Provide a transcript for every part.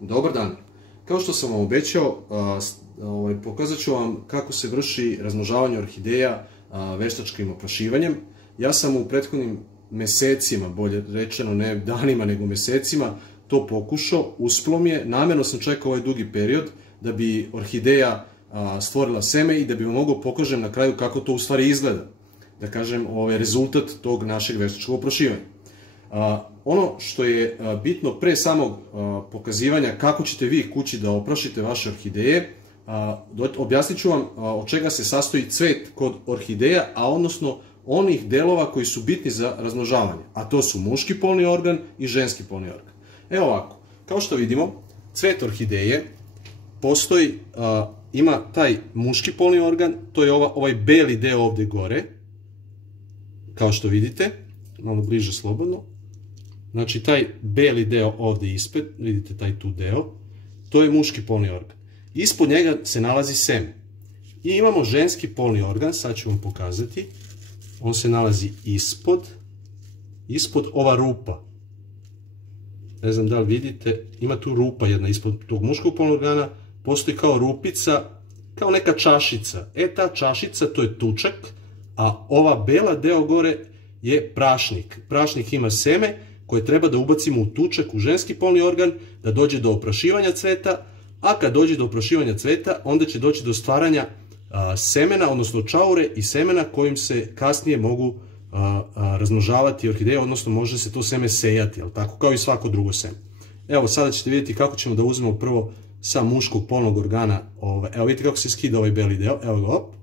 Dobar dan. Kao što sam vam obećao, pokazat ću vam kako se vrši razmnožavanje orhideja veštačkim oprašivanjem. Ja sam u prethodnim mesecima, bolje rečeno ne danima nego mesecima, to pokušao, uspelo mi je. Namerno sam čekao ovaj dugi period da bi orhideja stvorila seme i da bi vam mogao pokažem na kraju kako to u stvari izgleda. Da kažem, rezultat tog našeg veštačkog oprašivanja. Ono što je bitno pre samog pokazivanja kako ćete vi kući da oprašite vaše orhideje, objasnit ću vam od čega se sastoji cvet kod orhideja, a odnosno onih delova koji su bitni za razmnožavanje, a to su muški polni organ i ženski polni organ. Evo ovako, kao što vidimo, cvet orhideje postoji, ima taj muški polni organ, to je ovaj beli deo ovde gore, kao što vidite, malo bliže slobodno. Znači, taj beli deo ovde ispred, vidite taj tu deo, to je muški polni organ. Ispod njega se nalazi seme. I imamo ženski polni organ, sad ću vam pokazati. On se nalazi ispod ova rupa. Ne znam da li vidite, ima tu rupa jedna ispod tog muškog polnog organa, postoji kao rupica, kao neka čašica. Ta čašica, to je tučak, a ova bela deo gore je prašnik. Prašnik ima seme koje treba da ubacimo u tučak, u ženski polni organ, da dođe do oprašivanja cveta, a kad dođe do oprašivanja cveta, onda će doći do stvaranja semena, odnosno čaure i semena kojim se kasnije mogu razmnožavati orhideje, odnosno može se to seme sejati, tako kao i svako drugo seme. Evo, sada ćete vidjeti kako ćemo da uzmemo prvo sa muškog polnog organa. Evo, vidite kako se skida ovaj beli deo. Evo ga, op,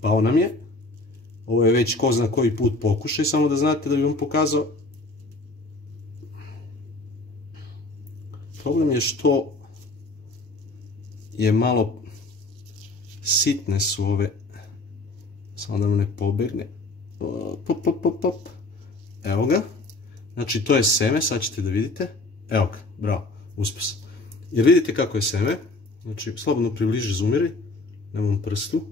pao nam je. Ovo je već ko zna koji put pokušaj, samo da znate da bih vam pokazao. Problem je što je malo sitne su ove, samo da mu ne pobegne. Evo ga. Znači, to je seme, sad ćete da vidite. Evo ga, bravo, uspio sam. Jer vidite kako je seme. Znači, slobodno približi, zoomiraj na mom prstu.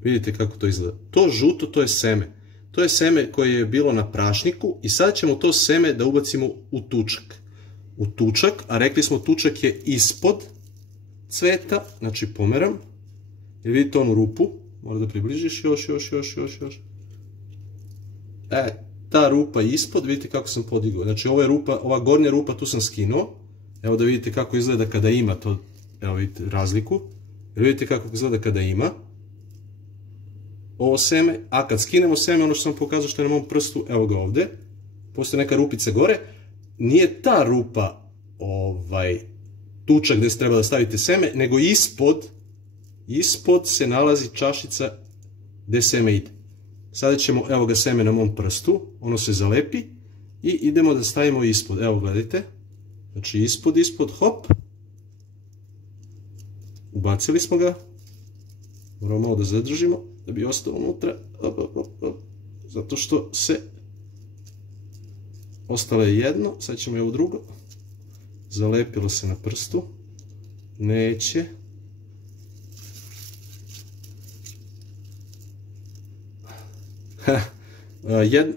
Vidite kako to izgleda. To žuto, to je seme. To je seme koje je bilo na prašniku i sad ćemo to seme da ubacimo u tučak. U tučak, a rekli smo tučak je ispod cveta, znači pomeram. Jer vidite onu rupu, mora da približiš, još. Ta rupa ispod, vidite kako sam podigao. Znači ova gornja rupa tu sam skinuo. Evo da vidite kako izgleda kada ima to, evo vidite razliku. Jer vidite kako izgleda kada ima ovo seme, a kad skinemo seme, ono što sam pokazao što je na mom prstu, evo ga ovde, postoje neka rupica gore, nije ta rupa tučak gde se treba da stavite seme, nego ispod se nalazi čašica gde seme ide. Sada ćemo, evo ga seme na mom prstu, ono se zalepi i idemo da stavimo ispod, evo gledajte, znači ispod, hop, ubacili smo ga, moramo malo da zadržimo, da bi ostao unutra, zato što se ostalo je jedno, sad ćemo i ovo drugo, zalepilo se na prstu, neće,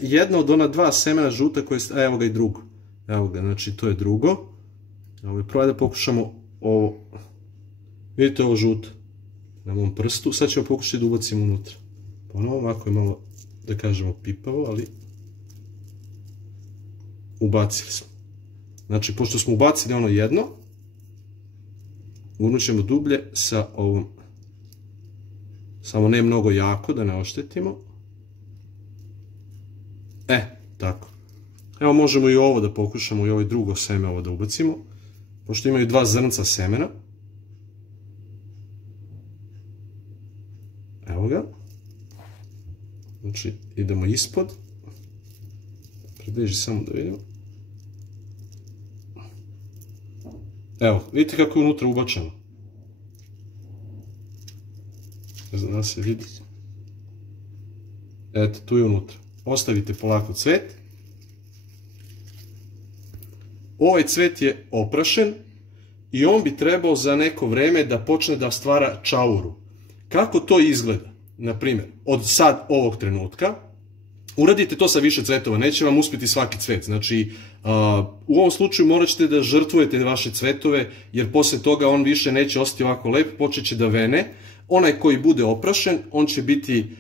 jedno od ona dva semena žuta koje, a evo ga i drugo, evo ga, znači to je drugo, evo je prvo da pokušamo ovo, vidite ovo žuto na mom prstu, sad ćemo pokušati da ubacimo unutra. Ponovo, ovako je malo, da kažemo, pipavo, ali ubacili smo. Znači, pošto smo ubacili ono jedno, gurnut ćemo dublje sa ovom, samo ne mnogo jako, da ne oštetimo. Tako. Evo, možemo i ovo da pokušamo, i ovo drugo seme ovo da ubacimo, pošto imaju dva zrnca semena. Evo ga. Znači, idemo ispod. Približi samo da vidimo. Evo, vidite kako je unutra ubačeno. Ne znam da se vidi. Eto, tu je unutra. Ostavite polako cvet. Ovaj cvet je oprašen i on bi trebao za neko vreme da počne da stvara čauru. Kako to izgleda? Naprimjer, od sad ovog trenutka, uradite to sa više cvetova, neće vam uspjeti svaki cvet. Znači, u ovom slučaju morat ćete da žrtvujete vaše cvetove, jer posle toga on više neće ostati ovako lep, počet će da vene. Onaj koji bude oprašen, on će biti,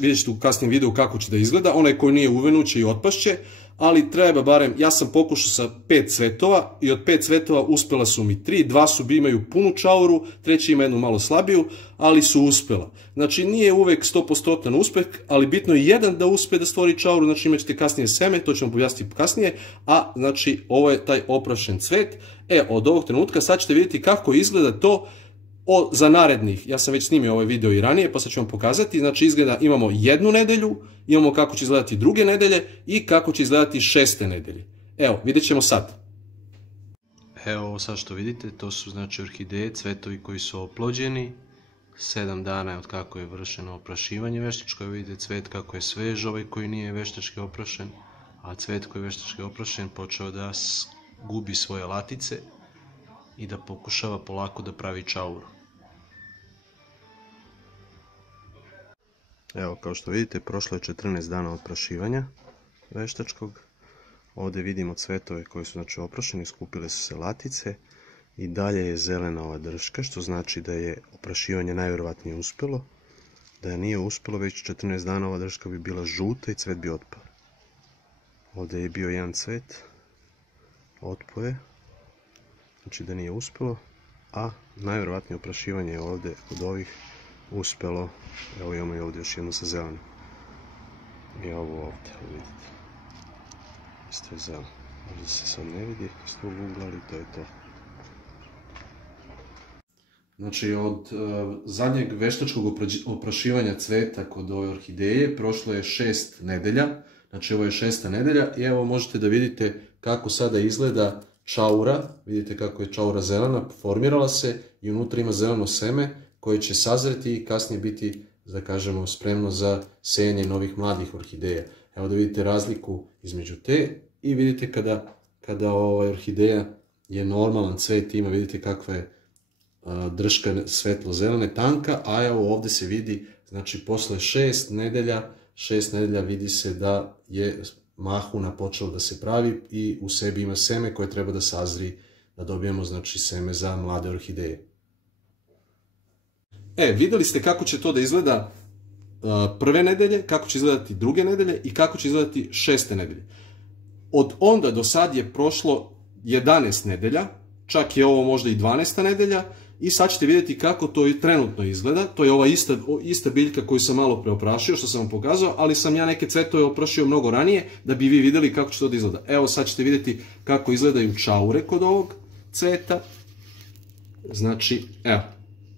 vidjet ćete u kasnijem videu kako će da izgleda, onaj koji nije uvenut će i otpašće, ali treba barem, ja sam pokušao sa 5 cvetova i od 5 cvetova uspela su mi 3, 2 imaju punu čauru, treći ima jednu malo slabiju, ali su uspela. Znači nije uvek 100% uspeh, ali bitno je jedan da uspe da stvori čauru, znači imat ćete kasnije seme, to ćemo pojasniti kasnije, a znači ovo je taj oprašen cvet. Od ovog trenutka sad ćete vidjeti kako izgleda to za narednih, ja sam već snimio ovaj video i ranije, pa sad ću vam pokazati, znači izgleda, imamo jednu nedelju, imamo kako će izgledati druge nedelje i kako će izgledati 6. nedelje. Evo, vidjet ćemo sad. Evo ovo sad što vidite, to su znači orhideje, cvetovi koji su oplođeni, 7 dana je od kako je vršeno oprašivanje veštačko, vidite cvet kako je svež, ovaj koji nije veštački oprašen, a cvet koji je veštački oprašen počeo da gubi svoje latice i da pokušava polako da pravi čauru. Evo, kao što vidite, prošlo je 14 dana od prašivanja veštačkog. Ovdje vidimo cvetove koji su znači oprašeni, skupile su se latice i dalje je zelena ova drška, što znači da je oprašivanje najvjerovatnije uspjelo. Da je nije uspjelo, već 14 dana ova drška bi bila žuta i cvet bi otpao. Ovdje je bio jedan cvet, otpao je, znači da nije uspjelo, a najvjerovatnije oprašivanje je ovdje od ovih uspjelo. Evo imamo i ovdje još jednu sa zelenom. I ovo ovdje, vidite. Isto je zeleno. Možda se sad ne vidi iz tog ugla, ali to je to. Znači od zadnjeg veštačkog oprašivanja cveta kod ove orhideje prošlo je 6 nedelja. Znači ovo je 6. nedelja i evo možete da vidite kako sada izgleda čaura. Vidite kako je čaura zelena, formirala se i unutra ima zeleno seme koje će sazreti i kasnije biti, da kažemo, spremno za sejanje novih mladih orhideja. Evo da vidite razliku između te i vidite kada orhideja je normalan cvet, ima, vidite kakva je drška svetlo-zelene, tanka, a evo ovdje se vidi, znači posle 6 nedelja vidi se da je mahuna počela da se pravi i u sebi ima seme koje treba da sazri, da dobijemo znači seme za mlade orhideje. Vidjeli ste kako će to da izgleda prve nedelje, kako će izgledati druge nedelje i kako će izgledati 6. nedelje. Od onda do sad je prošlo 11 nedelja, čak je ovo možda i 12. nedelja i sad ćete vidjeti kako to i trenutno izgleda. To je ova ista biljka koju sam malo preoprašio, što sam vam pokazao, ali sam ja neke cvetove oprašio mnogo ranije da bi vi vidjeli kako će to da izgleda. Evo sad ćete vidjeti kako izgledaju čaure kod ovog cveta. Znači, evo.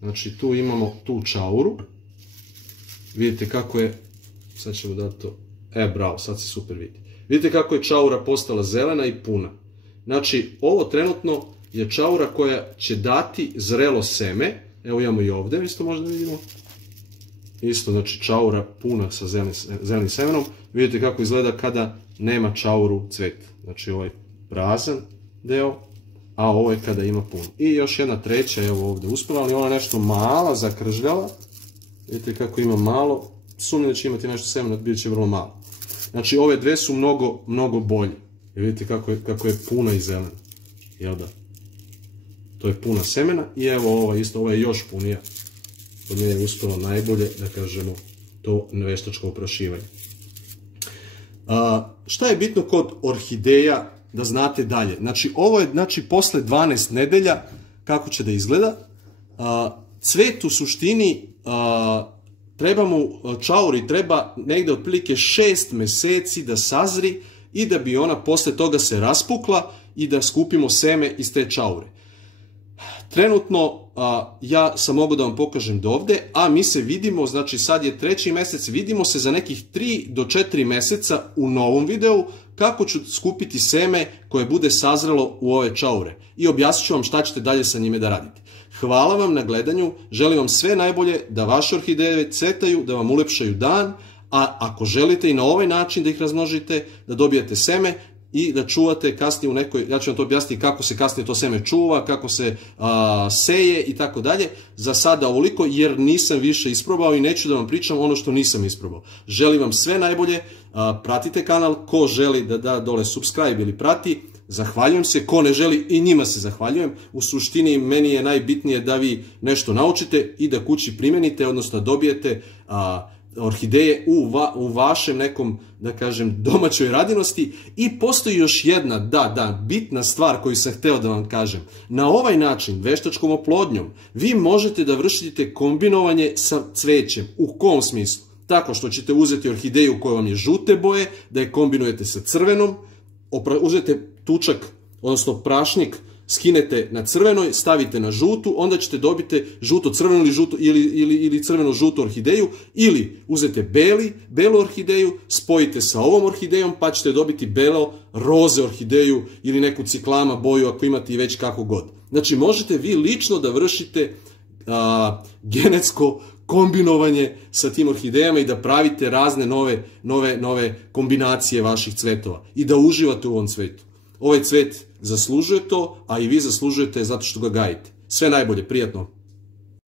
Znači tu imamo tu čauru, vidite kako je, sad ćemo dati to, bravo, sad se super vidi. Vidite kako je čaura postala zelena i puna. Znači ovo trenutno je čaura koja će dati zrelo seme, evo imamo i ovdje, isto možda vidimo. Isto, znači čaura puna sa zelenim semenom, vidite kako izgleda kada nema čauru cvet. Znači ovaj prazan deo, a ovo je kada ima puno. I još jedna treća, evo ovdje uspjela, ali ona nešto mala, zakržljala. Vidite kako ima malo, sumnjam da će imati nešto semena, bit će vrlo malo. Znači ove dve su mnogo bolje. I vidite kako je puna i zelena. Jel da? To je puna semena i evo ova isto, ova je još punija. Od nje je uspjelo najbolje, da kažemo, to veštačko oprašivanje. Šta je bitno kod orhideja da znate dalje? Znači ovo je posle 12 nedelja kako će da izgleda. Cvet u suštini treba mu, čauri treba negde otprilike 6 meseci da sazri i da bi ona posle toga se raspukla i da skupimo seme iz te čaure. Trenutno ja sam mogao da vam pokažem do ovde, a mi se vidimo, znači sad je 3. mesec, vidimo se za nekih 3 do 4 meseca u novom videu kako ću skupiti seme koje bude sazrelo u ove čaure i objasnit ću vam šta ćete dalje sa njime da radite. Hvala vam na gledanju, želim vam sve najbolje, da vaše orhideje cvetaju, da vam ulepšaju dan, a ako želite i na ovaj način da ih razmnožite, da dobijete seme, i da čuvate kasnije u nekoj, ja ću vam to objasniti kako se kasnije to seme čuva, kako se seje i tako dalje. Za sada ovoliko jer nisam više isprobao i neću da vam pričam ono što nisam isprobao. Želim vam sve najbolje, pratite kanal, ko želi da da dole subscribe ili prati, zahvaljujem se, ko ne želi i njima se zahvaljujem. U suštini meni je najbitnije da vi nešto naučite i da kući primenite, odnosno dobijete orhideje u vašem nekom, da kažem, domaćoj radinosti. I postoji još jedna, bitna stvar koju sam hteo da vam kažem. Na ovaj način, veštačkom oplodnjom, vi možete da vršite kombinovanje sa cvećem. U kom smislu? Tako što ćete uzeti orhideju koja vam je žute boje, da je kombinujete sa crvenom, uzete tučak, odnosno prašnik, skinete na crvenoj, stavite na žutu, onda ćete dobiti žuto-crvenu ili crveno-žutu orhideju, ili uzete belu orhideju, spojite sa ovom orhidejom, pa ćete dobiti belo-roze orhideju ili neku ciklama boju ako imate i već kako god. Znači, možete vi lično da vršite genetsko kombinovanje sa tim orhidejama i da pravite razne nove kombinacije vaših cvetova i da uživate u ovom cvetu. Ovaj cvet zaslužuje to, a i vi zaslužujete zato što ga gajite. Sve najbolje, prijatno!